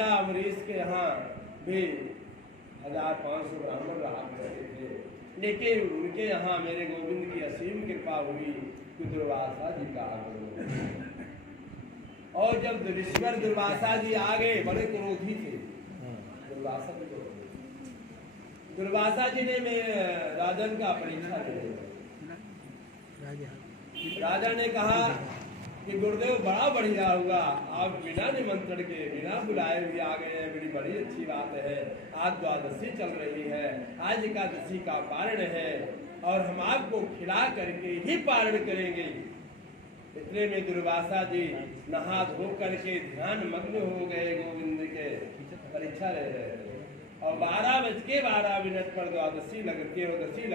अमरीश के यहाँ भी 1500 ब्राह्मण रहा करते थे, लेकिन उनके यहाँ मेरे गोविंद की असीम कृपा हुई कि दुर्वासा जी का आगमन। और जब ऋषिवर दुर्वासा जी आ गए, बड़े क्रोधी थे दुर्वासा जी। दुर्वासा जी ने राजन का परीक्षा लिया। राजा ने कहा कि गुरुदेव बड़ा बढ़िया हुआ, आप बिना निमंत्रण के बिना बुलाए हुए आ गए हैं, बड़ी अच्छी बात है। आज द्वादशी चल रही है, आज एकादशी का पारण है और हम आपको खिला करके ही पारण करेंगे। इतने में दुर्वासा जी नहा धो करके ध्यान मग्न हो गए गोविंद के, परीक्षा ले रहे थे और 12:12 पर द्वादशी लग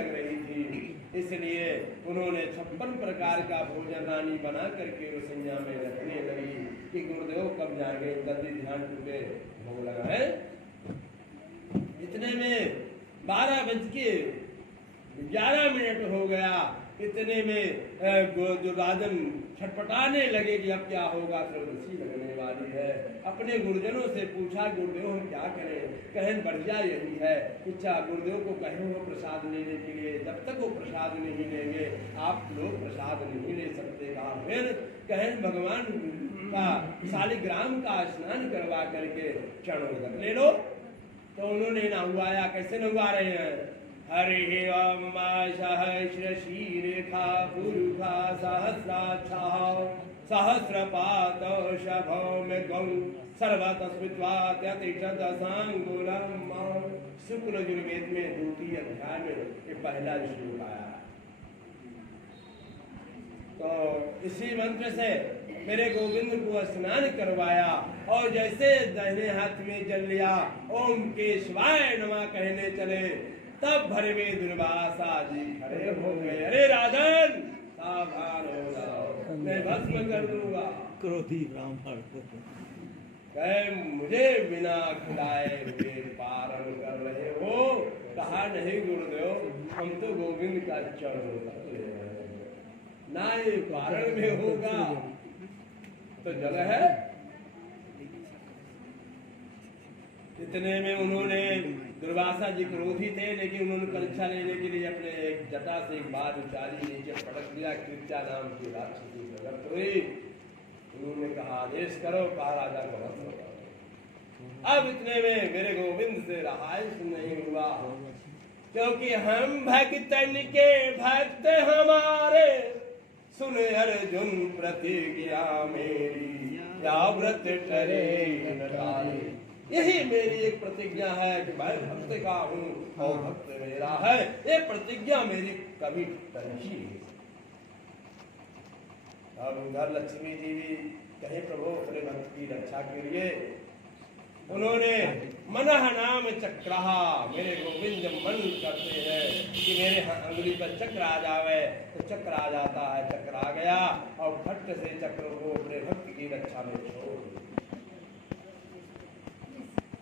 रही थी। इसलिए उन्होंने 56 प्रकार का भोजन रानी बना करके रसोइया में रखने लगी कि गुरुदेव कब जाएंगे, जल्दी ध्यान टूटे भोग लगा है। इतने में 12:11 हो गया। इतने में जो राजन छटपटाने लगे कि अब क्या होगा, त्रयोदशी लगने वाली है। अपने गुरुजनों से पूछा, गुरुदेव हम क्या करें? कहें बढ़िया यही है, इच्छा गुरुदेव को कहें वो प्रसाद लेने के लिए, जब तक वो प्रसाद नहीं लेंगे आप लोग प्रसाद नहीं ले सकते। कहा फिर कहें भगवान का शालिग्राम का स्नान करवा करके चरणोदक ले लो। तो उन्होंने नहुआया। कैसे नहुआ रहे हैं? हरि ओम सहस्र शीरेखा पुरुषा सहस्राक्षा सहस्रपात शभौ में गौ सर्वत स्मृत्वात्यतिशतसांगुलम। शुक्ल यजुर्वेद में 2 अध्याय में ये पहला श्लोक आया। तो इसी मंत्र से मेरे गोविंद को स्नान करवाया और जैसे दाहिने हाथ में जल लिया, ओम केशवाय नमः कहने चले, तब भरे में दुर्वासा जी खड़े हो गए। अरे राजन सावधान हो जाओ, मैं भस्म कर दूंगा। क्रोधी ब्राह्मण मुझे बिना खिलाए हुए पारण कर रहे हो? कहा नहीं गुरुदेव, हम तो गोविंद का चरण ले रहे हैं, ना ये पारण में होगा तो जगह है। इतने में उन्होंने दुर्वासा जी क्रोधी थे, लेकिन उन्होंने परीक्षा लेने के लिए अपने एक जटा से एक बात उचारी, नीचे पटक दिया। कृत्या नाम की राक्षसी प्रकट हुई। उन्होंने कहा आदेश करो, कहा राजा को भस्म करो। अब इतने में मेरे गोविंद से रहाइश नहीं हुआ, क्योंकि हम भक्तन के भक्त हमारे, सुन अर्जुन प्रतिज्ञा मेरी, क्या व्रत करे नटाए। यही मेरी एक प्रतिज्ञा है कि मैं भक्त का हूँ और भक्त मेरा है। ये प्रतिज्ञा मेरी कभी टली नहीं। अब उधर लक्ष्मी जी भी कहे प्रभु अपने भक्त की रक्षा के लिए उन्होंने मनः नाम चक्रहा, मेरे गोविंद जब मन करते हैं कि मेरे अंगुली पर चक्र आ जावे तो चक्र आ जाता है। चक्र आ गया और फट से चक्र को अपने भक्त की रक्षा में छोड़।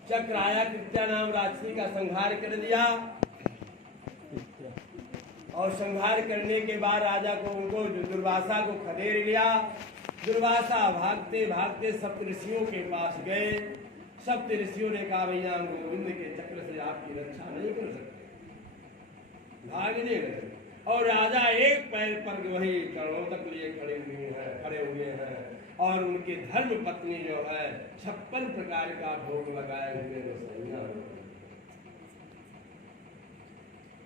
चक्र आया, कृत्या नाम राक्षसी का संहार कर दिया और संहार करने के बाद राजा को उनको दुर्वासा को खदेड़ लिया। दुर्वासा भागते भागते सप्तऋषियों के पास गए। सप्तऋषियों ने कहा भैया हम गोविंद के चक्र से आपकी रक्षा नहीं कर सकते, भागने लगे। और राजा एक पैर पर वही चरणों तक लिए खड़े हुए हैं और उनकी धर्म पत्नी जो है 56 प्रकार का भोग लगाए हुए रसोइया।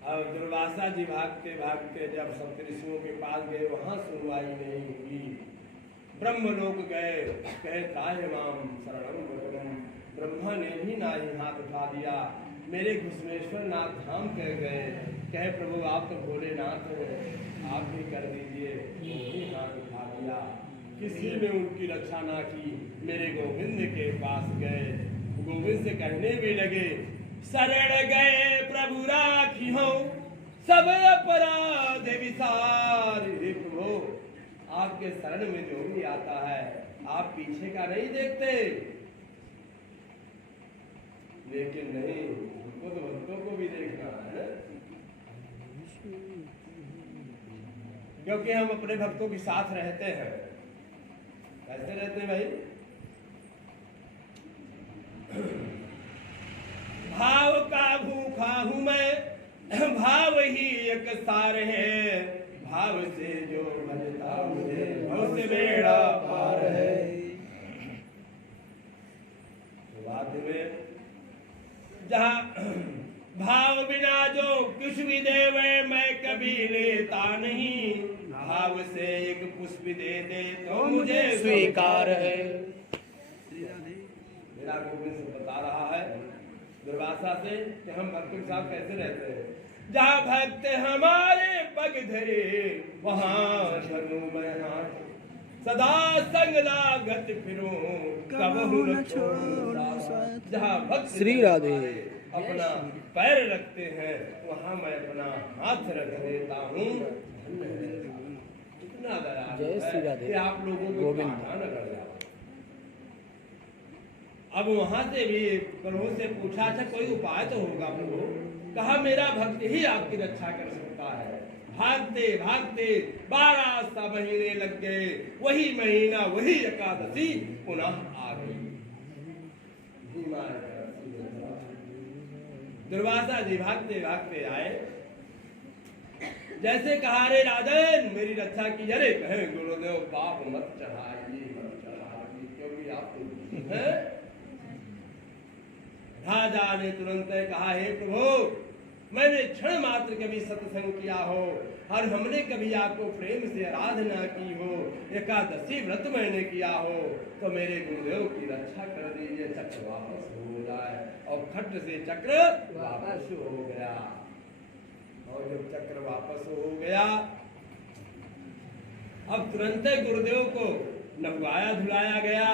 और दुर्वासा जी भागते भागते जब सप्तऋषियों के पास गए, वहां सुनवाई नहीं हुई। ब्रह्मलोक गए, कहे त्राहि माम शरणं व्रतम। ब्रह्मा ने भी ना ही हाथ उठा दिया। मेरे घुसमेश्वर नाथ धाम कह गए, कहे प्रभु आप तो भोलेनाथ हैं, आप भी कर दीजिए। उन्होंने हाथ उठा दिया, किसी ने उनकी रक्षा ना की। मेरे गोविंद के पास गए, गोविंद से कहने भी लगे शरण गए प्रभु राखी हो सब अपराध विसार। प्रभु आपके शरण में जो भी आता है आप पीछे का नहीं देखते, लेकिन नहीं, उनको तो भक्तों को भी देखना है, क्योंकि हम अपने भक्तों के साथ रहते हैं। कैसे रहते हैं भाई? अनोखा हूँ मैं, भाव ही एक सार है, भाव से जो भजता मुझे भव से बेड़ा पार है। बाद में जहाँ भाव बिना जो कुछ भी देवे मैं कभी लेता नहीं, भाव से एक पुष्प दे दे तो मुझे स्वीकार है। मेरा गोविंद से बता रहा है दुर्वासा से कि हम भक्तों के साथ कैसे रहते हैं। जहाँ भक्त हमारे पग धरे वहाँ धनु मैं हाथ, सदा संग लागत फिरूं कबहू न छोड़ूं साथ। जहाँ भक्त श्री राधे अपना पैर रखते हैं वहाँ मैं अपना हाथ रख देता हूँ। कितना दयालु जय श्री है राधे। कि आप लोगों को गोविंद। न कर जाओ। अब वहां से भी प्रभु से पूछा, अच्छा कोई उपाय तो होगा प्रभु? कहा मेरा भक्त ही आपकी रक्षा कर सकता है। भागते भागते 12 महीने लग गए, वही महीना वही एकादशी पुनः आ गई। दुर्वासा जी भागते भागते आए, जैसे कहा रे राजन मेरी रक्षा की, अरे कहे गुरुदेव पाप मत चढ़ाइए क्योंकि आप हैं। राजा ने तुरंत कहा, हे प्रभु मैंने क्षण मात्र कभी सत्संग किया हो और हमने कभी आपको प्रेम से आराधना की हो, एकादशी व्रत मैंने किया हो, तो मेरे गुरुदेव की रक्षा कर दीजिए, चक्र वापस हो जाए। और खट से चक्र वापस हो गया। और जब चक्र वापस हो गया, अब तुरंत गुरुदेव को नहवाया धुलाया गया,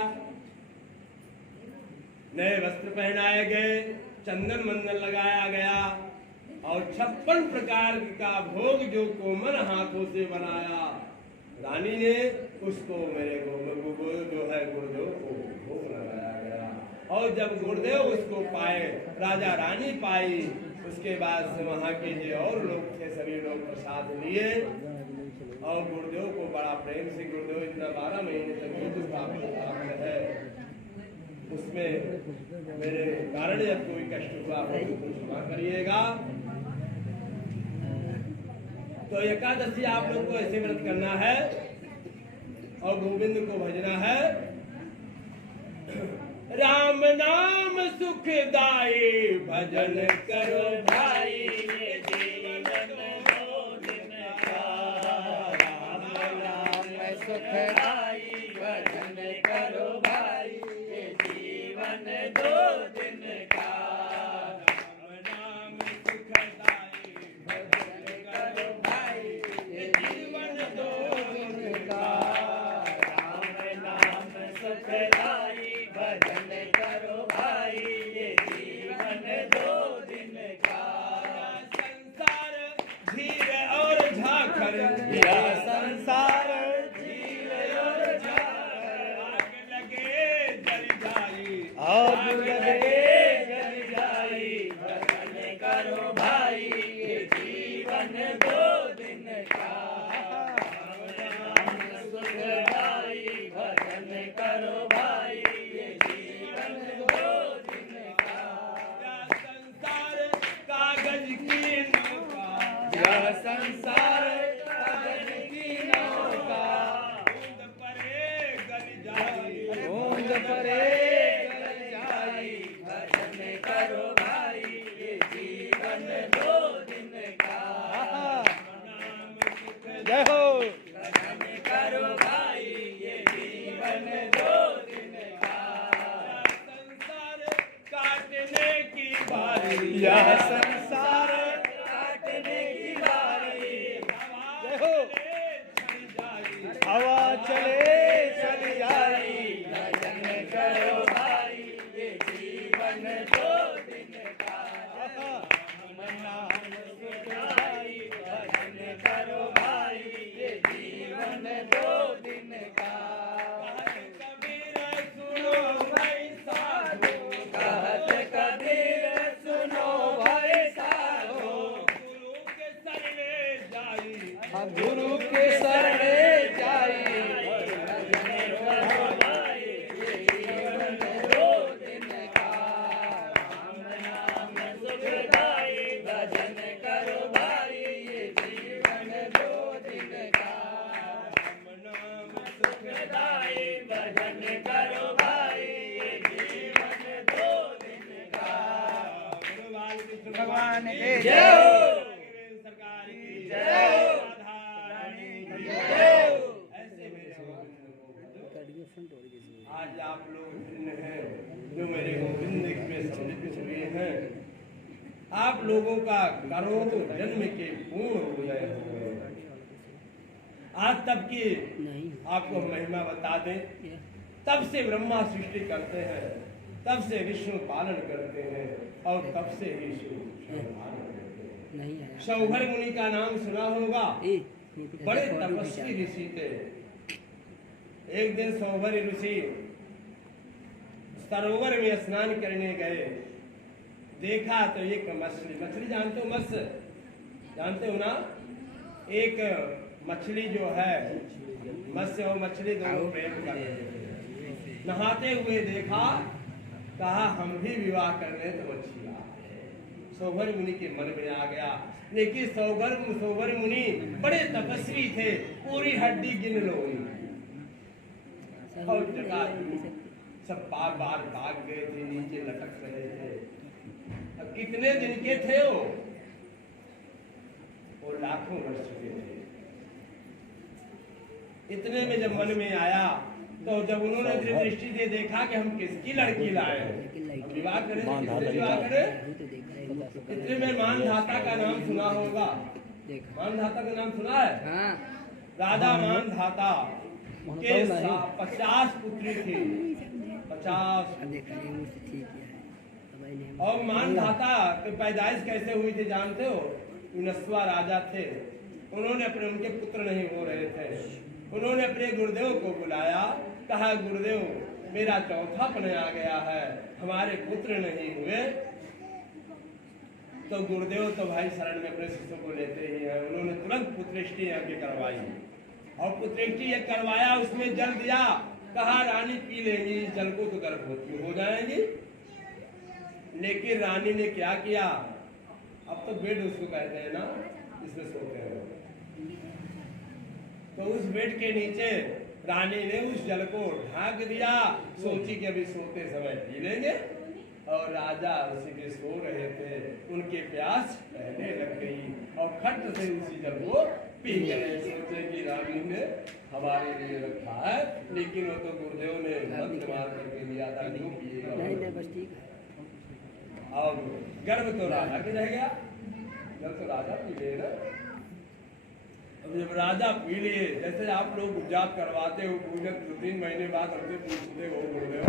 नए वस्त्र पहनाए गए, चंदन मंदन लगाया गया और 56 प्रकार का भोग जो कोमल हाथों से बनाया रानी ने, उसको मेरे जो है गुरुदेव को भोग लगाया गया। और जब गुरुदेव उसको पाए, राजा रानी पाई, उसके बाद से वहाँ के जो और लोग थे सभी लोग प्रसाद लिए और गुरुदेव को बड़ा प्रेम से, गुरुदेव इतना 12 महीने तक युद्ध प्राप्त है, उसमें मेरे कारण जब कोई कष्ट हुआ हो तो क्षमा करिएगा। तो एकादशी आप लोग को ऐसे व्रत करना है और गोविंद को भजना है। राम नाम सुखदाई भजन करो भाई, ये जीवन दो दिन का। राम नाम सुखदाई भजन करो भाई, ये जीवन 2 दिन का। राम नाम सुखदाई भजन करो भाई, ये जीवन 2 दिन का। राम नाम सुखदाई भजन करो भाई, ये जीवन 2 दिन का। संसार धीर और झाकर, यह संसार धीर और झाकर, आग लगे जल जाई, आग लगे जल जाई, भजन करो भाई, ये जीवन 2 दिन का। राम सुखदाई भजन करो भाई, ये जीवन 2 दिन का। यह संसार कागज की नौका, यह संसार कागज की नौका, बूंद परे गल जाई, बूंद परे गल जाई, भजन करो भाई, ये जीवन 2 दिन का। नाम सुख जय हो। भजन करो भाई, ये जीवन 2 दिन का। संसार काटने की बारी, यह संसार काटने की बारी, जय हो। हवा चले चल जाई, भजन करो भाई, ये जीवन 2 दिन का। नाम सुखदाई भजन करो भाई, ये जीवन 2 दिन का। कहत कबीर सुनो भाई साधो, कहत कबीर सुनो भाई साधो, गुरु के शरणे जाई, गुरु के शरणे जाई, भजन करो भाई, ये जीवन 2 दिन का। राम नाम सुखदाई भगवान के जय हो। सरकार की जय हो। राधा रानी की जय हो। ऐसे मेरे आज आप लोग भिन्न हैं, जो मेरे गोविंद में सम्मिलित हुए हैं। आप लोगों का करोड़ों जन्म के पूर्ण उदय हो गए। आज तब की आपको महिमा बता दें, तब से ब्रह्मा सृष्टि करते हैं, तब से विष्णु पालन करते हैं और तब से ही शिव संहार करते हैं। सौभर मुनि का नाम सुना होगा, बड़े तपस्वी ऋषि थे। एक दिन सौभर ऋषि सरोवर में स्नान करने गए, देखा तो एक मछली जानते हो, मत्स्य जानते हो ना, एक मछली जो है, मत्स्य और मछली दोनों प्रेम कर रहे थे। नहाते हुए देखा, कहा हम भी विवाह कर ले तो अच्छी बात है। सौभर मुनि के मन में आ गया, लेकिन सौभर मुनि बड़े तपस्वी थे, पूरी हड्डी गिन लो और जगह सब बार बार भाग गए थे, नीचे लटक रहे थे। अब कितने दिन के थे वो लाखों वर्ष के थे। इतने में जब मन में आया, तो जब उन्होंने दृष्टि से देखा कि हम किसकी लड़की लाए, विवाह करें तो किससे विवाह करें, इतने में मानधाता का नाम सुना होगा। मानधाता का नाम सुना है? राजा मानधाता के 50 पुत्री थी, 50। और मानधाता की पैदाइश कैसे हुई थी जानते हो? नस्वा राजा थे, उन्होंने अपने उनके पुत्र नहीं हो रहे थे, उन्होंने अपने गुरुदेव को बुलाया, कहा गुरुदेव मेरा चौथा पने आ गया है, हमारे पुत्र नहीं हुए। तो गुरुदेव तो भाई शरण में अपने शिष्यों को लेते ही हैं, उन्होंने तुरंत पुत्रेष्टि यज्ञ करवाई और पुत्रेष्टि यज्ञ करवाया, उसमें जल दिया, कहा रानी पी लेंगी इस जल को तो गर्भवती हो जाएंगी। लेकिन रानी ने क्या किया, अब तो बेड उसको कहते हैं ना, इसमें सोते हैं, तो उस बेड के नीचे रानी ने उस जल को ढाक दिया, सोची कि अभी सोते समय पी लेंगे। और राजा उसी में सो रहे थे, उनके प्यास पहले लग गई और खट से उसी जल को पी गए। सोचे कि रानी ने हमारे लिए रखा है, लेकिन वो तो गुरुदेव ने मंत्र मार करके दिया था, जो पिएगा। और गर्भ तो राजा के रह गया, जब तो राजा पी ले ना। अब जब राजा पी लिए, जैसे आप लोग उपजात करवाते हो, पूजन 2-3 महीने बाद हमसे पूछते हो गुरुदेव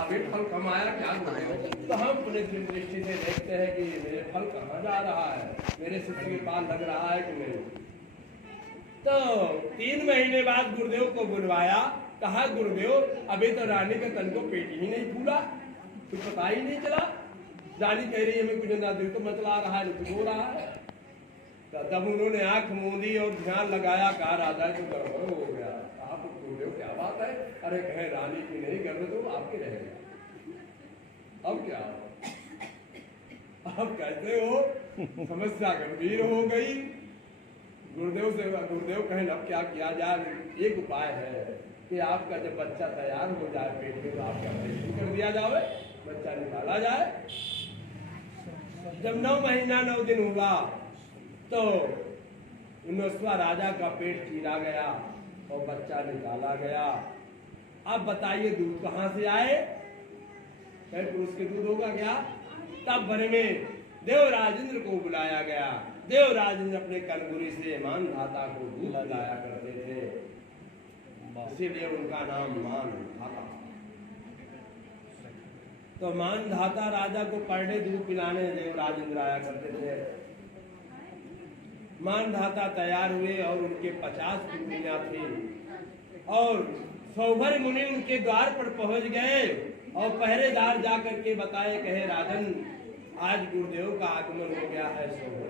अभी फल कमाया क्या गुरुदेव, तो हम अपने दृष्टि से देखते हैं कि मेरे फल कहाँ जा रहा है, मेरे शिष्य के पास लग रहा है कि नहीं। तो 3 महीने बाद गुरुदेव को बुलवाया, कहा गुरुदेव अभी तो रानी का तन को पेट ही नहीं फूला, कुछ पता ही नहीं चला। रानी कह रही है मैं कुछ ना दिल तो मचला रहा है, कुछ हो रहा है। तब उन्होंने आंख मूंदी और ध्यान लगाया, कहा राजा तो गड़बड़ हो गया। आप गुरुदेव क्या बात है? अरे कहे रानी की नहीं, गर्भ तो आपके रह गया। अब क्या, अब कहते हो समस्या गंभीर हो गई। गुरुदेव कहें अब क्या किया जाए? एक उपाय है कि आपका जब बच्चा तैयार हो जाए पेट में, तो आपका ऑपरेशन कर दिया जाए, बच्चा निकाला जाए। जब 9 महीना 9 दिन हुआ तो 19वां राजा का पेट चीरा गया और बच्चा निकाला गया। अब बताइए दूध कहाँ से आए? पुरुष के दूध होगा क्या? तब वन में देवराजेंद्र को बुलाया गया। देवराजेंद्र अपने कलगुरी से मानधाता को दूध लाया करते थे, इसीलिए उनका नाम मानधाता। तो मानधाता राजा को पर डे दूध पिलाने देवराजेंद्र आया करते थे। मानधाता तैयार हुए और उनके 50 पुत्रियां थी और सौभर मुनि उनके द्वार पर पहुंच गए और पहरेदार जाकर के बताए, कहे राजन आज गुरुदेव का आगमन हो गया है। सौभर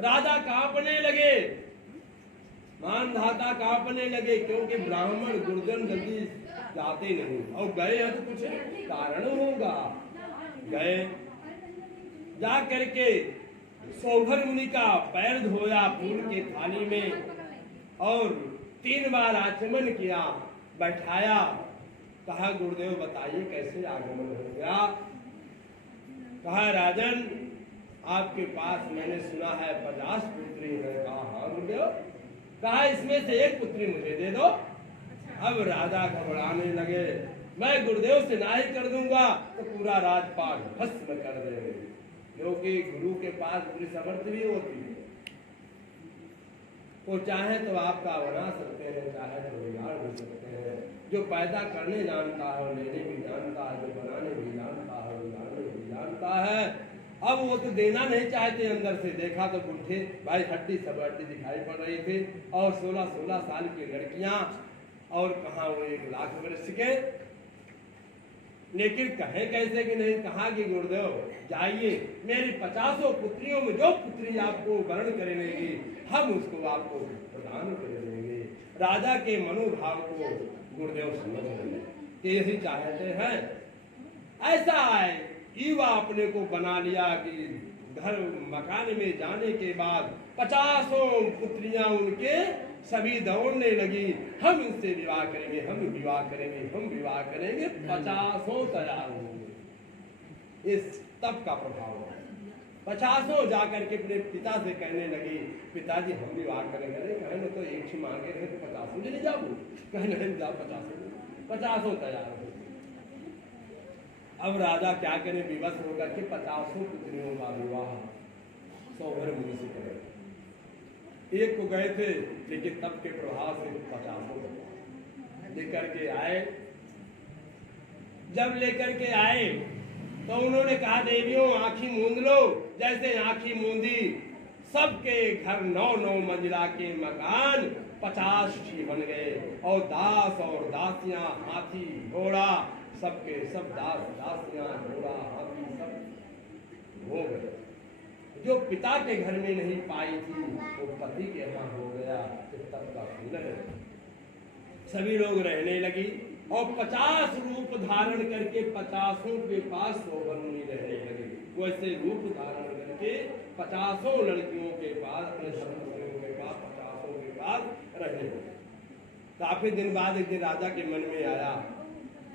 राजा कांपने लगे, मानधाता कांपने लगे, क्योंकि ब्राह्मण गुरुजन जल्दी जाते नहीं और गए हैं तो कुछ कारण होगा। गए, जा करके सौभर मुनि का पैर धोया फूल के थाली में और 3 बार आचमन किया, बैठाया, कहा गुरुदेव बताइए कैसे आगमन हो गया। कहा राजन आपके पास मैंने सुना है 50 पुत्री है। कहा हाँ गुरुदेव। कहा इसमें से एक पुत्री मुझे दे दो। अब राजा घबराने लगे, मैं गुरुदेव से ना ही कर दूंगा तो पूरा राजपाट भस्म कर देंगे, क्योंकि गुरु के पास पूरी समर्थ भी होती है। वो चाहे तो आपका बना सकते हैं, चाहे तो बिगाड़ भी सकते हैं। जो पैदा करने जानता है, लेने भी जानता है, जो बनाने भी जानता है, बिगाड़ने भी जानता है। अब वो तो देना नहीं चाहते, अंदर से देखा तो बूढ़े भाई हड्डी सब हड्डी दिखाई पड़ रही थी, और 16-16 साल की लड़कियां, और कहाँ वो 1 लाख वर्ष के। लेकिन कहे कैसे कि नहीं। कहा कि गुरुदेव जाइए, मेरी 50 पुत्रियों में जो पुत्री आपको वर्ण करेंगी हम उसको आपको प्रदान कर देंगे। राजा के मनोभाव को गुरुदेव समझ गए कि यही चाहते हैं। ऐसा है युवा अपने को बना लिया कि घर मकान में जाने के बाद 50 पुत्रियां उनके सभी दौड़ने लगी, हम इनसे विवाह करेंगे, हम विवाह करेंगे, हम विवाह करेंगे। 50 तैयार होंगे। इस तप का प्रभाव है। 50 जाकर के अपने पिता से कहने लगी, पिताजी हम विवाह करेंगे। कहने तो एक ही मांगे रहे तो 50 चले जाओ। कहने जाओ 50 तैयार हो। अब राजा क्या करे, विवश होकर के 50 पुत्रियों का विवाह सौभर मुनि से करे। एक को गए थे, लेकिन तब के प्रभाव से 50 लेकर के आए। जब लेकर के आए तो उन्होंने कहा देवियों आंखी मूंद लो। जैसे आंखी मूंदी, सबके घर 9-9 मंजिला के मकान 50 ही बन गए, और दास और दासियां, हाथी घोड़ा, सबके सब दास दासियां, घोड़ा, हाथी सब हो गए। जो पिता के घर में नहीं पाई थी वो पति के यहाँ हो गया। तब का फूल है। सभी लोग रहने लगी, और 50 रूप धारण करके 50 के पास शोभनी रहने लगी। वैसे रूप धारण करके 50 लड़कियों के पास, अपने संबंधियों के पास, 50 के पास रहने लगे। काफी दिन बाद एक दिन राजा के मन में आया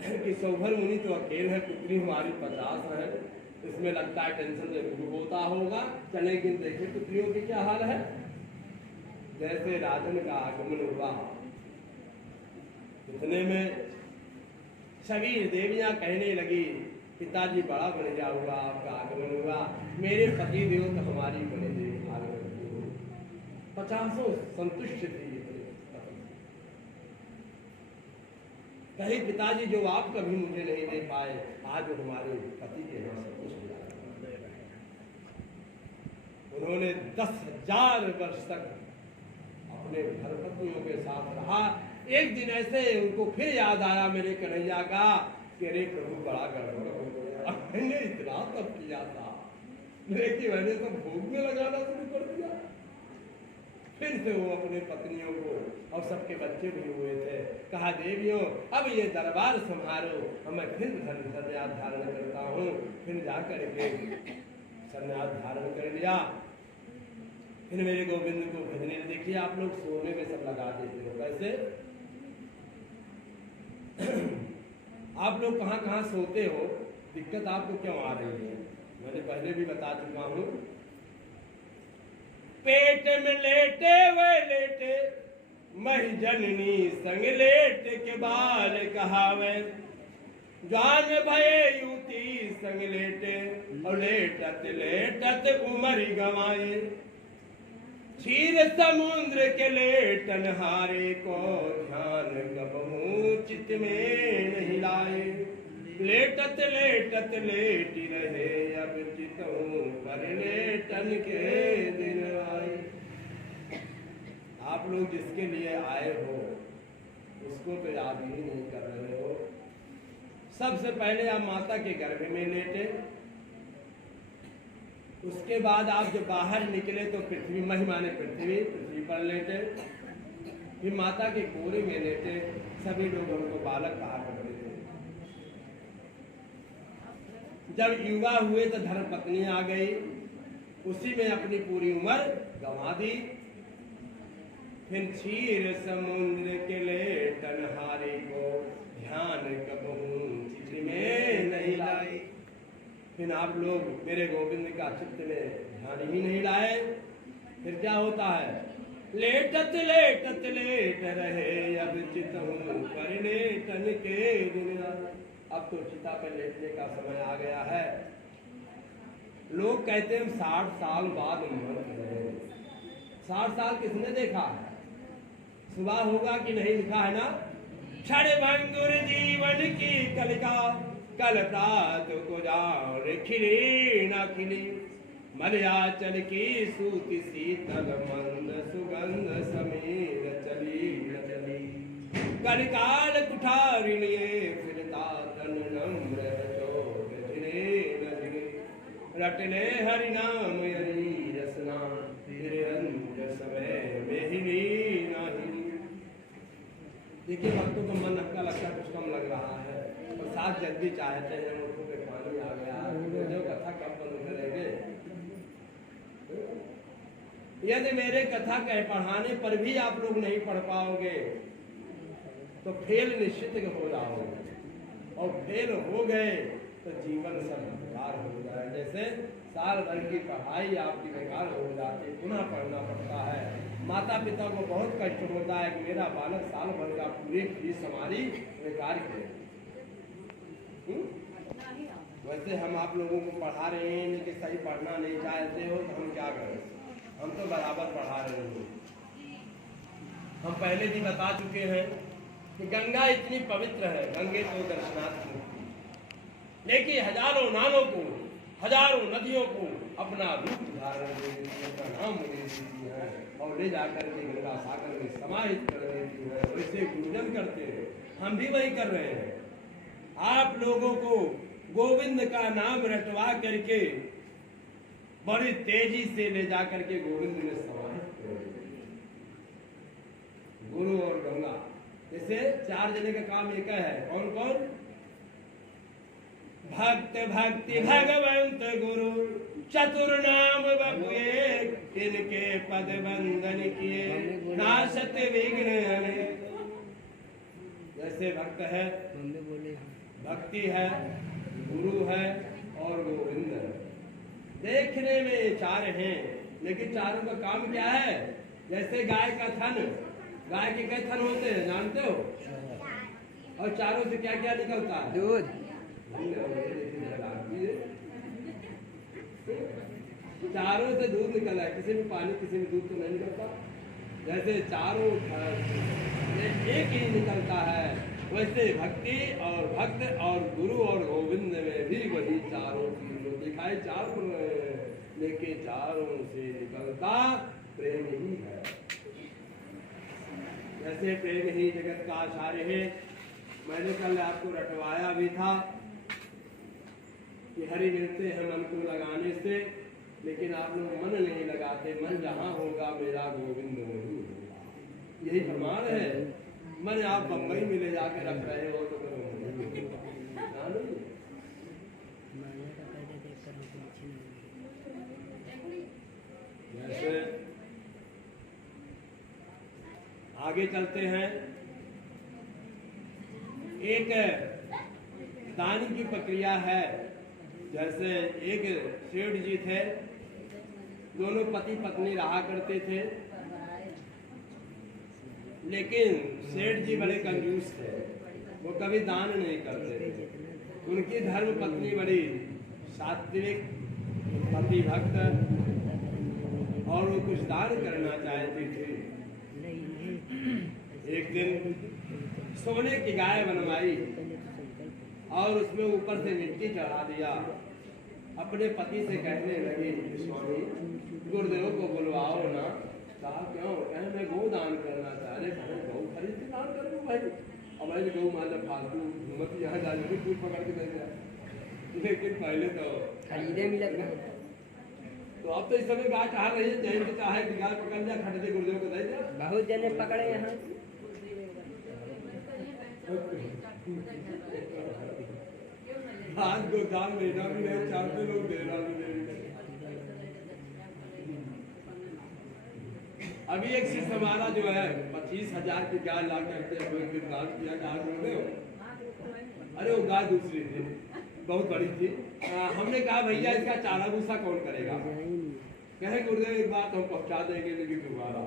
कि सौभर मुनि तो अकेले है, पुत्री हमारी 50 है, इसमें लगता है टेंशन जरूर होता होगा। चले कि देखिए पुत्रियों के क्या हाल है। जैसे राजन का आगमन हुआ, इतने में सभी देवियां कहने लगी, पिताजी बड़ा बढ़िया हुआ, आपका आगमन हुआ, मेरे पति देव तो हमारी बड़ी देखभाल करती हो। 50 संतुष्ट थी। कहीं पिताजी जो आप कभी मुझे नहीं दे पाए, आज हमारे पति के यहाँ सब कुछ मिला। उन्होंने 10,000 वर्ष तक अपने धर्मपत्नियों के साथ रहा। एक दिन ऐसे उनको फिर याद आया मेरे कन्हैया का कि अरे प्रभु बड़ा गड़बड़ हो गया, मैंने इतना तब किया था, लेकिन मैंने तो भोग में लगाना शुरू कर दिया। फिर से वो अपने पत्नियों को, और सबके बच्चे भी हुए थे, कहा देवियों अब ये दरबार संभालो, मैं फिर संन्यास धारण करता हूँ। फिर जाकर के संन्यास धारण कर लिया। फिर मेरे गोविंद को भजने, देखिए आप लोग सोने में सब लगा देते हो, कैसे आप लोग कहाँ कहाँ सोते हो, दिक्कत आपको क्यों आ रही है, मैंने पहले भी बता चुका हूँ। पेट में लेटे वे लेटे, मही जननी संग लेट के बाल कहावे, जान भये युति संग लेटे, और लेटत लेटत उमर गवाए। क्षीर समुद्र के लेटन हारे को, ध्यान कबहू चित में नहीं लाए। लेटत लेटत लेटी रहे, अब चितहूँ पर लेटन के दिन आए। आप लोग जिसके लिए आए हो उसको तो याद ही नहीं कर रहे हो। सबसे पहले आप माता के गर्भ में लेटे, उसके बाद आप जब बाहर निकले तो पृथ्वी, महिमा ने पृथ्वी पर लेटे, फिर माता के कोरे में लेटे। सभी लोग उनको बालक कहा करते थे। जब युवा हुए तो धर्म पत्नी आ गई, उसी में अपनी पूरी उम्र गंवा दी। फिर क्षीर समुद्र के लेटन हारे को, ध्यान कबहू चित में नहीं लाई। फिर आप लोग मेरे गोविंद का चित्त में ध्यान ही नहीं लाए, फिर क्या होता है? लेटत लेटत लेट रहे अब चित हूँ करने तन के दिन। अब तो चिता पर लेटने का समय आ गया है। लोग कहते हैं 60 साल बाद मर गए। 60 साल किसने देखा है? सुबह होगा कि नहीं, लिखा है ना, क्षण भंगुर जीवन की कलिका, कल प्रात को जान खिली न खिली, मलयाचल की सूती शीतल मंद सुगंध समीर चली न चली, कलिकाल कुठारी लिए फिरता तन नम्र चोट झिरे न झिरे, रटले हरि नाम यही रसना फिर अंत समय में हिली न हिली। देखिए भक्तों का मन हल्का लगता, कुछ कम लग रहा है, प्रसाद जल्दी चाहते हैं, मुखों पे पानी आ गया है, जो कथा कब बंद करेंगे? यदि मेरे कथा कह पढ़ाने पर भी आप लोग नहीं पढ़ पाओगे तो फेल निश्चित हो जाओगे, और फेल हो गए तो जीवन सब बेकार हो जाए। जैसे साल भर की पढ़ाई आपकी बेकार हो जाती, पुनः पढ़ना पड़ता है। माता पिता को बहुत कष्ट होता है कि मेरा बालक साल भर का पूरी फीस हमारी बेकार करे। वैसे हम आप लोगों को पढ़ा रहे हैं, लेकिन सही पढ़ना नहीं चाहते हो तो हम क्या करें? हम तो बराबर पढ़ा रहे हैं। हम पहले भी बता चुके हैं कि गंगा इतनी पवित्र है, गंगे तो दर्शनार्थ मूर्ति, लेकिन हजारों नालों को, हजारों नदियों को अपना रूप धारण दे देती है, अपना नाम दे देती है और ले जाकर के गंगा सागर में समाहित कर देती है। वैसे पूजन करते हैं, हम भी वही कर रहे हैं। आप लोगों को गोविंद का नाम रटवा करके बड़ी तेजी से ले जाकर के गोविंद में समाहित कर देते हैं। गुरु और गंगा, जैसे 4 जने का काम एक है। कौन कौन? भक्त भक्ति भगवंत गुरु चतुर नाम बबु एक, इनके पद बंदन किए नाशत विघ्न अनेक। जैसे भक्त है, भक्ति है, गुरु है और गोविंद है। देखने में 4 हैं, लेकिन चारों का काम क्या है? जैसे गाय का थन, गाय के कई थन होते हैं जानते हो, और चारों से क्या क्या निकलता है? दूध। चारों से दूध निकला है, किसी में पानी किसी में दूध तो नहीं निकलता। जैसे चारों एक ही निकलता है, वैसे भक्ति और भक्त और गुरु और गोविंद में भी वही चारों चीजों दिखाई, चारों लेकिन चारों से निकलता प्रेम ही है। जैसे प्रेम ही जगत का आचार्य है। मैंने कल आपको रटवाया भी था कि हरि मिलते हैं मन को लगाने से, लेकिन आप लोग मन नहीं लगाते। मन जहाँ होगा मेरा गोविंद वही होगा, यही प्रमाण है। मन आप बम्बई में ले जाके रख रहे हो तो जैसे आगे चलते हैं। एक दान की प्रक्रिया है। जैसे एक सेठ जी थे, दोनों पति पत्नी रहा करते थे, लेकिन सेठ जी बड़े कंजूस थे, वो कभी दान नहीं करते थे। उनकी धर्म पत्नी बड़ी सात्विक, पति भक्त, और वो कुछ दान करना चाहती थी। एक दिन सोने की गाय बनवाई और उसमें ऊपर से मिट्टी चढ़ा दिया। अपने पति से कहने लगी, स्वामी गुरुदेव को बुलवाओ ना। कहा क्यों? कहे मैं गौ दान करना चाह रहे। गौ खरीद के दान कर दूं भाई? अब भाई गौ माता फालतू घूमत यहाँ जाने दूध पकड़ के दे दिया, लेकिन पहले तो खरीदे मिलता। तो अब तो इस समय गाय चाह रही है, जैन की चाहे गाय पकड़ लिया, खरीदे गुरुदेव को दे दिया। बहुत जने पकड़े यहाँ। आज को दान लेना भी नहीं चाहते लोग, देना भी नहीं। अभी एक शिष्य हमारा जो है 25,000 की गाय ला करके दान किया। कहा गुरुदेव, अरे वो गाय दूसरी थी, बहुत बड़ी थी। हमने कहा भैया इसका चारा भूसा कौन करेगा? कहे गुरुदेव एक बात हम पहुंचा देंगे, लेकिन दोबारा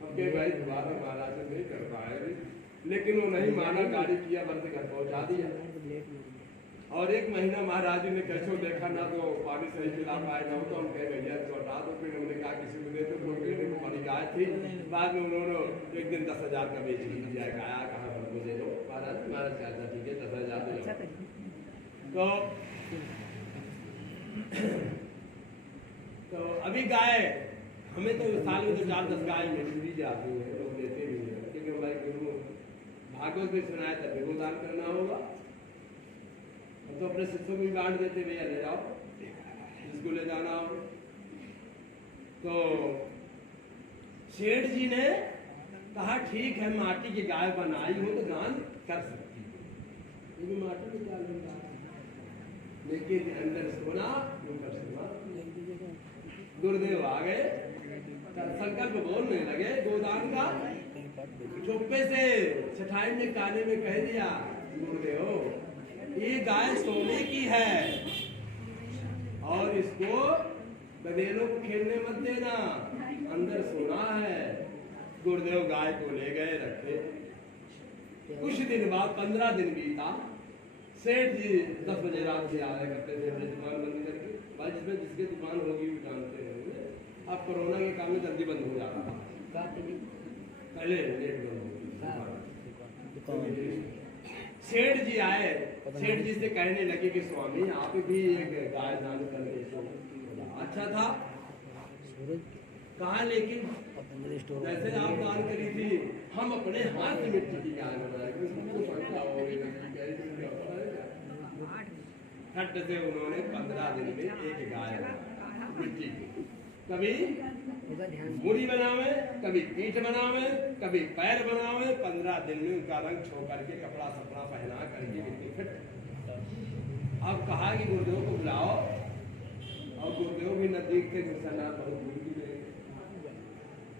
हम कहे भाई दोबारा महाराज से नहीं कर पाए, लेकिन वो नहीं माना, गाड़ी किया बंद घर पहुंचा दिया। और 1 महीना महाराज ने कैसो देखा ना तो पानी सही पिला पाए ना, तो हम कहे भैया इसको हटा दो। फिर हमने कहा किसी को दे दो, कोई बड़ी गाय थी। बाद में उन्होंने एक दिन 10,000 का बेच दिया, गाया कहाँ हमको दे दो महाराज। महाराज कहता ठीक है 10,000 दे। तो अभी गाय हमें तो साल में तो 4-10 गाय मिल जाती है, लोग देते भी हैं, क्योंकि हमारे गुरु भागवत में सुनाया तभी वो दान करना होगा। तो अपने शिष्यों को भी बांट देते, भैया ले जाओ जिसको ले जाना हो। तो सेठ जी ने कहा ठीक है, माटी की गाय बनाई हो तो दान कर सकती है, ये माटी में क्या लेगा, लेकिन अंदर सोना ऊपर सोना। गुरुदेव आ गए, संकल्प बोलने लगे गोदान का। चुप्पे से सेठाई ने काने में कह दिया, गुरुदेव ये गाय सोने की है और इसको बदेलों को खेलने मत देना, अंदर सोना है। गुरुदेव गाय को ले गए, रखे। कुछ दिन बाद 15 दिन बीता। सेठ जी 10 बजे रात से आया करते थे अपनी दुकान बंद करके। भाई जिसमें जिसकी दुकान होगी वो जानते हैं। अब कोरोना के काम में जल्दी बंद हो जा रहा था, पहले लेट बंद हो। सेठ जी आए, सेठ जी से कहने लगे कि स्वामी आप भी एक गाय दान कर दे। अच्छा था कहा, लेकिन जैसे आप दान करी थी हम अपने हाथ से मिट्टी की गाय बनाए, खट से उन्होंने 15 दिन में एक गाय मिट्टी की। कभी मुड़ी बनावे, कभी पीठ बनावे, कभी पैर बनावे। 15 दिन में उनका रंग छो करके कपड़ा सपड़ा पहना करके बिल्कुल फिट। अब कहा कि गुरुदेव को बुलाओ, और गुरुदेव भी नजदीक थे, गुरुसनाथ बहुत दूर भी गए,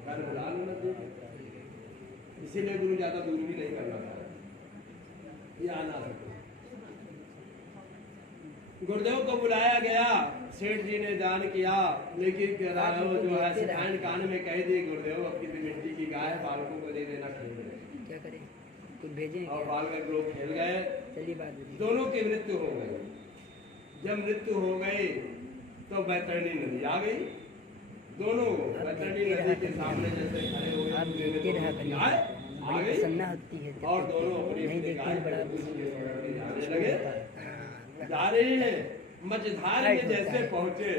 घर बुला लो नजदीक। इसीलिए गुरु ज्यादा दूर भी नहीं करना था, ये आना सकते। गुरुदेव को बुलाया गया, सेठ जी ने दान किया, लेकिन जो है सेठान कान में कह दी, गुरुदेव आपकी मिट्टी की गाय बालकों को दे देना, खेल रहे क्या करें, कुछ भेजें। और बालक लोग खेल गए, चलिए बात दोनों की मृत्यु हो गई। जब मृत्यु हो गई तो बैतरणी नदी आ गई। दोनों बैतरणी नदी के सामने जैसे खड़े हो गए, आ गई और दोनों अपनी जाने लगे। जा रही है, मझधार में जैसे पहुंचे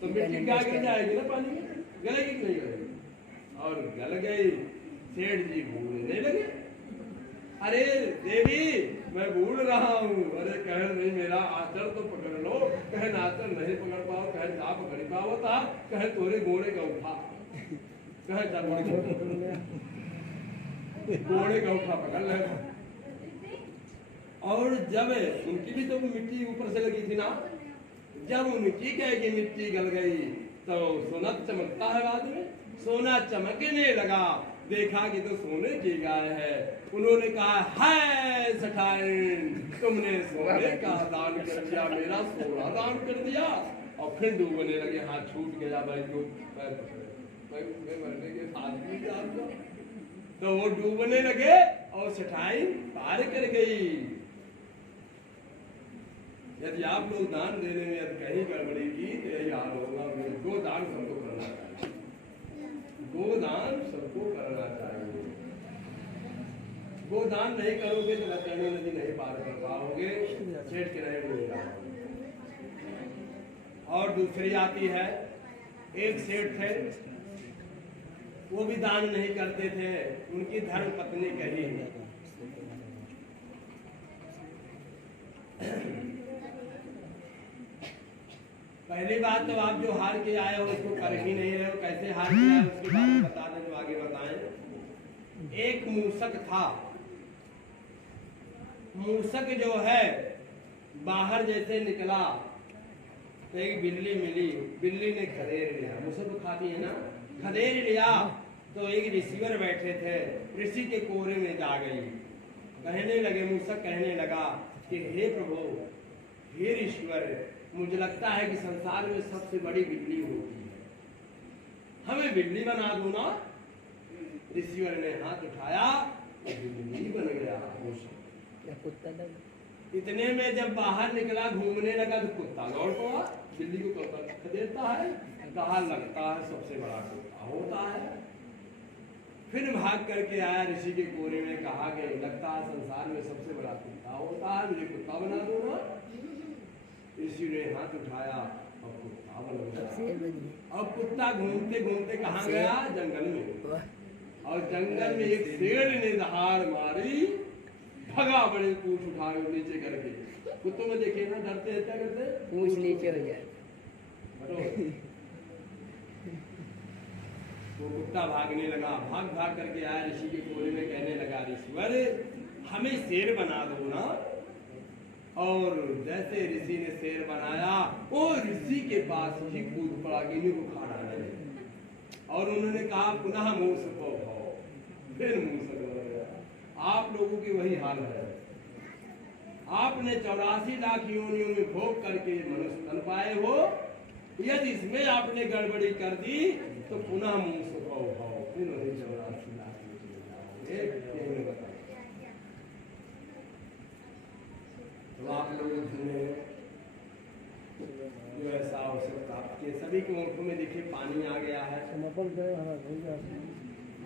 तो मिट्टी क्या गिर जाएगी ना, पानी में गलेगी कि नहीं गलेगी, और गल गई। सेठ जी बूढ़ने लगे, अरे देवी मैं बूढ़ रहा हूँ। अरे कह नहीं मेरा आचर तो पकड़ लो, कहे आचर नहीं पकड़ पाओ, कहे ना पकड़ पाओ था, कहे तोरे घोड़े का उठा, कहे घोड़े का उठा पकड़ ले। और जब उनकी भी तो मिट्टी ऊपर से लगी थी ना, जब उनकी कहेगी मिट्टी गल गई तो सोना चमकता है बाद में, सोना चमकने लगा, देखा कि तो सोने की गाय है। उन्होंने कहा हाय सेठाइन, तुमने सोने का दान कर दिया, मेरा सोना दान कर दिया। और फिर डूबने लगे, हाथ छूट गया भाई को, मरने के साथ भी जान दो। तो वो डूबने लगे और सेठाइन पार कर गई। यदि आप लोग दान देने में यदि कहीं गड़बड़ी की तो यही हाल होगा। गोदान सबको करना चाहिए, गोदान सबको करना चाहिए। गोदान नहीं करोगे तो बैतरणी नदी नहीं पार कर पाओगे, सेठ के नहीं मिलेगा। और दूसरी आती है, एक सेठ थे, वो भी दान नहीं करते थे, उनकी धर्म पत्नी कही पहली बात तो आप जो हार के आए हो उसको कर ही नहीं रहे हो, कैसे हार के आए उसके बारे में बता दें जो आगे बताएं। एक मूसक था, मूसक जो है बाहर जैसे निकला तो एक बिल्ली मिली, बिल्ली ने खदेड़ लिया, मूसक तो खाती है ना, खदेड़ लिया तो एक ऋषिवर बैठे थे, ऋषि के कोरे में जा गई। कहने लगे, मूसक कहने लगा कि हे प्रभु हे ईश्वर, मुझे लगता है कि संसार में सबसे बड़ी बिल्ली होती है, हमें बिल्ली बना दो ना। ऋषिवर ने हाथ उठाया, बिल्ली बन गया। इतने में जब बाहर निकला, घूमने लगा तो कुत्ता लौट पड़ा। बिल्ली को कुत्ता देता है, कहा लगता है सबसे बड़ा कुत्ता होता है। फिर भाग करके आया ऋषि के कोरे में, कहा कि लगता है संसार में सबसे बड़ा कुत्ता होता है, मुझे कुत्ता बना दो ना। ऋषि ने हाथ उठाया और कुत्ता बन गया। अब कुत्ता घूमते घूमते कहाँ गया? जंगल में। और जंगल में एक शेर ने दहाड़ मारी, भगा बड़े पूछ उठा नीचे करके। कुत्तों में देखे ना, डरते हैं, क्या करते? पूछ नीचे हो जाए। वो कुत्ता भागने लगा, भाग भाग करके आया ऋषि के कोरे में, कहने लगा ऋषिवर, हमें शेर बना दो ना। और जैसे ऋषि ने शेर बनाया, वो ऋषि के पास ही कूद पड़ा, गिनी को खा डाला। और उन्होंने कहा पुनः मूस को भाव, फिर मूस हो गया। आप लोगों की वही हाल है। आपने 84 लाख योनियों में भोग करके मनुष्य बन पाए हो, यदि इसमें आपने गड़बड़ी कर दी तो पुनः मूस को भाव, फिर वही 84 लाख में चले जाओगे। तो आप लोगों ने जो ऐसा अवसर प्राप्त किए, सभी के ओठों में देखिए पानी आ गया है।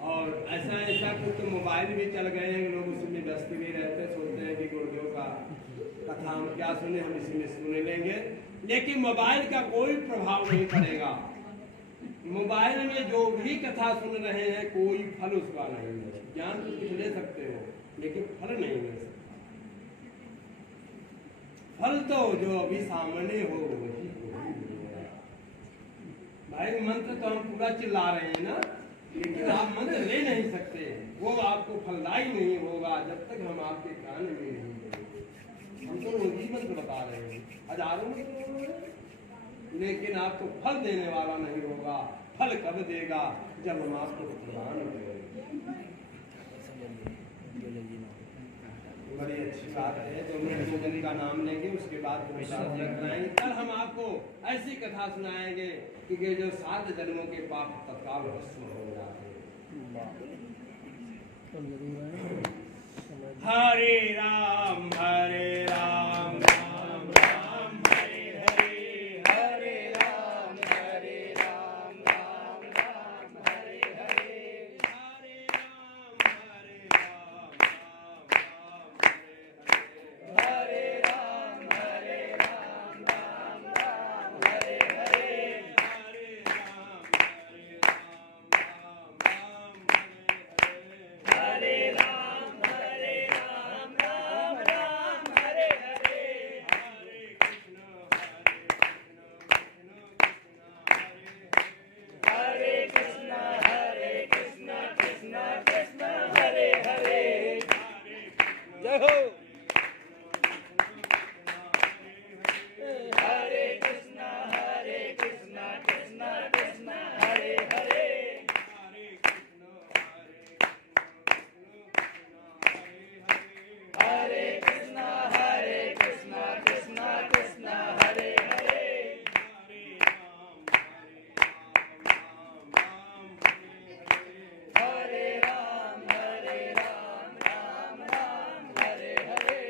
और ऐसा ऐसा कुछ तो मोबाइल भी चल गए हैं, लोग उसमें व्यस्त भी रहते हैं, सोचते हैं कि गुरुदेव का कथा हम क्या सुने, हम इसी में सुने लेंगे। लेकिन मोबाइल का कोई प्रभाव नहीं पड़ेगा। मोबाइल में जो भी कथा सुन रहे हैं, कोई फल उसका नहीं है। ज्ञान तो कुछ ले सकते हो, लेकिन फल नहीं मिल सकता। फल तो जो अभी सामने हो वही भाई। मंत्र तो हम पूरा चिल्ला रहे हैं ना, लेकिन आप मंत्र ले नहीं सकते, वो आपको फलदायी नहीं होगा जब तक हम आपके कान में नहीं बोलेंगे। हम तो रोज ही मंत्र बता रहे हैं, हजारों मंत्र, लेकिन आपको फल देने वाला नहीं होगा। फल कब देगा? जब हम आपको प्रदान करेंगे। बड़ी अच्छी बात है। जो भोजन का नाम लेंगे उसके बाद कराएंगे। कल हम आपको ऐसी कथा सुनाएंगे कि जो 7 जन्मों के पाप तत्काल भस्म हो जाते हैं। हरे राम राम राम हरे हरे, हरे राम राम राम हरे हरे, हरे राम राम राम हरे राम, हरे राम राम हरे हरे, हरे राम राम हरे हरे, हरे राम राम हरे हरे, हरे कृष्ण कृष्ण कृष्ण कृष्ण हरे हरे, जय हो। हरे कृष्ण कृष्ण कृष्ण हरे हरे, हरे कृष्ण हरे कृष्ण कृष्ण कृष्ण हरे हरे, हरे राम हरे राम राम राम हरे हरे,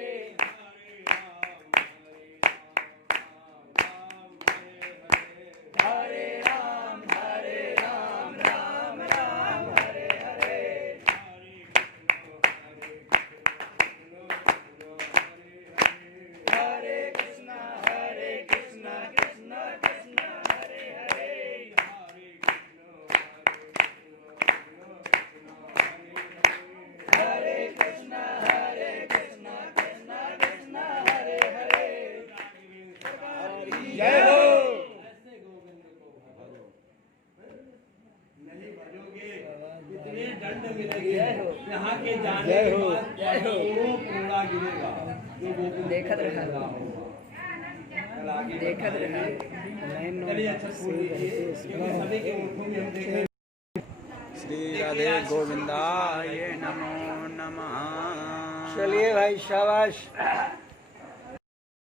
हरे राम हरे राम राम राम हरे हरे, हरे कृष्ण कृष्ण कृष्ण हरे हरे, हरे कृष्ण कृष्ण कृष्ण हरे हरे। जय हो। ऐसे गोविंद को भजो, नहीं भजोगे इतने दंड मिलेंगे यहाँ के जाने जय के हो। बाद जय हो। पूरा गिरेगा जो गोविंद देखत रहा। होगा। कल आगे देखत रहा। चलिए अच्छा छोड़ दीजिए, क्योंकि सभी के मुखों में हम देख रहे हैं। श्री राधे गोविंदाय नमो नमः। चलिए भाई शाबाश।